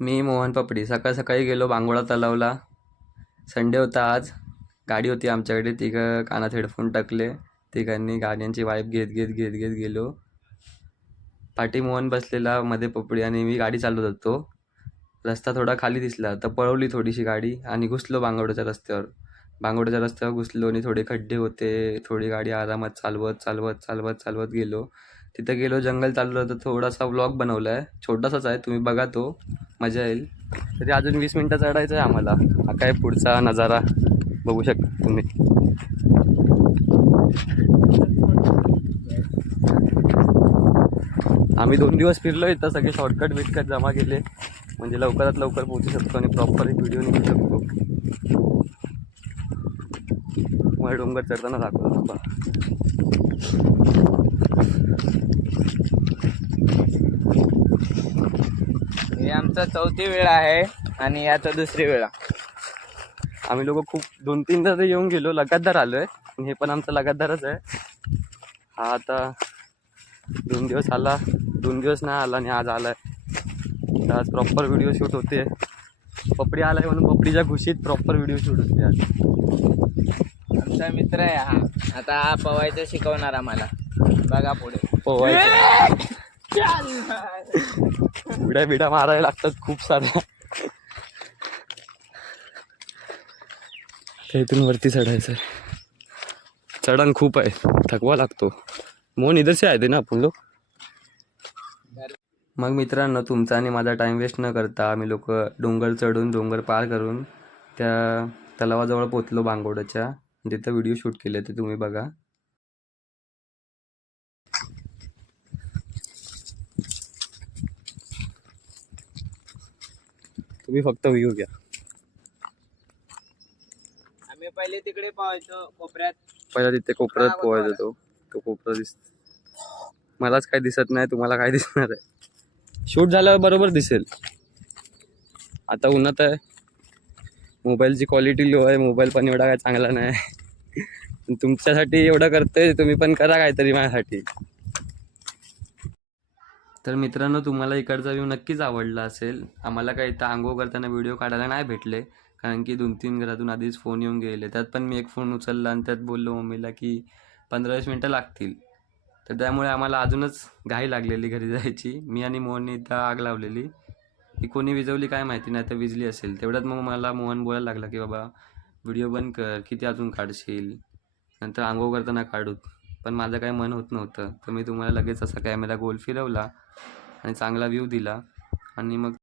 मी मोहन पपडी सकाळ सकाळी गेलो बांगोळा तलावला. संडे होता आज. गाडी होती आमच्याकडे. तिघं कानात हेडफोन टाकले. तिघांनी गाड्यांची वाईब घेत घेत घेत घेत गेलो. पाठी मोहन बसलेला, मध्ये पपडी आणि मी गाडी चालवत होतो. रस्ता थोडा खाली दिसला तर पळवली थोडीशी गाडी आणि घुसलो बांगवड्याच्या रस्त्यावर. बांगवड्याच्या रस्त्यावर घुसलो आणि थोडे खड्डे होते. थोडी गाडी आरामात चालवत चालवत चालवत चालवत गेलो. तिथं गेलो, जंगल चाललं होतं. थोडासा व्लॉग बनवला आहे, छोटासाच आहे, तुम्ही बघा तो, मजा येईल. तरी अजून 20 मिनटं चढायचं आहे आम्हाला. हा काय पुढचा नजारा बघू शकता तुम्ही. आम्ही 2 दिवस फिरलो इथं, सगळे शॉर्टकट बिटकट जमा केले म्हणजे लवकरात लवकर पोहोचू शकतो आणि प्रॉपर एक व्हिडिओ निघू शकतो. मला डोंगर चढताना दाखवतो बाबा. हे आमचा 4थी वेळ आहे आणि आता 2री वेळा. आम्ही लोक खूप 2-3दा तर येऊन गेलो, लगातार आलोय. हे पण आमचा लगातारच आहे. हा आता 2 दिवस आला, 2 दिवस नाही आला आणि आज आलाय. तर आज प्रॉपर व्हिडिओ शूट होते. पपडी आलाय म्हणून पपडीच्या खुशीत प्रॉपर व्हिडिओ शूट होते आज. आमचा मित्र आहे हा. आता हा पवायचं शिकवणार आम्हाला. बघा पुढे पोवायचं. उड्या बिड्या मारायला लागतात खूप साऱ्या. इथून वरती चढायचं. चढण खूप आहे, थकवा लागतो. मोहन इधर से आए थे ना आपण लोक. मग मित्रांनो, तुमचा आणि माझा टाइम वेस्ट न करता आम्ही लोक डोंगर चढून डोंगर पार करून त्या तलावाजवळ पोचलो बांगोड्याच्या. तिथं व्हिडिओ शूट केले ते तुम्ही बघा. तुम्ही फक्त व्ह्यू घ्या. आम्ही पहिले तिकडे पाहायचो कोपऱ्यात. पहिला तिथे कोपऱ्यात पोहायचा तो कोपरा दिसत. मलाच काय दिसत नाही, तुम्हाला काय दिसणार आहे. शूट झाल्यावर बरोबर दिसेल. आता उन्हात आहे, मोबाईलची क्वालिटी लो आहे, मोबाईल पण एवढा काय चांगला नाही. तुमच्यासाठी एवढं करतोय, तुम्ही पण करा काहीतरी माझ्यासाठी. तर मित्रांनो, तुम्हाला इकडचा व्ह्यू नक्कीच आवडला असेल. आम्हाला काही इथं आंघोळ करताना व्हिडिओ काढायला नाही भेटले, कारण की 2-3 घरातून आधीच फोन येऊन गेले. त्यात पण मी एक फोन उचलला आणि त्यात बोललो मम्मीला की 15-20 मिनटं लागतील. तर त्यामुळे आम्हाला अजूनच घाई लागलेली घरी जायची. मी आणि मोहनने इथं आग लावलेली. ती कोणी विजवली काय माहिती, नाही तर विजली असेल. तेवढ्यात मग मला मोहन बोलायला लागला की बाबा व्हिडिओ बंद कर, किती अजून काढशील, नंतर आंघोळ करताना काढू. पण माझं काही मन होत नव्हतं. तर मी तुम्हाला लगेच असा कॅमेरा गोल फिरवला आणि चांगला व्ह्यू दिला आणि मग